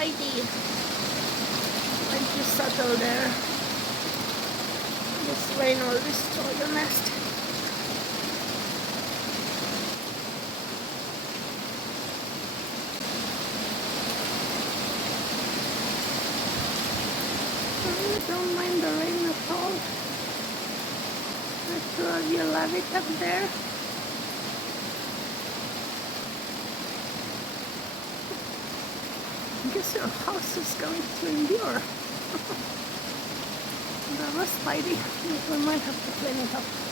Spidey. Why don't you settle there? This rain will destroy your nest. I don't mind the rain at all. The two of you love it up there. I guess your house is going to endure. That was Spidey. We might have to clean it up.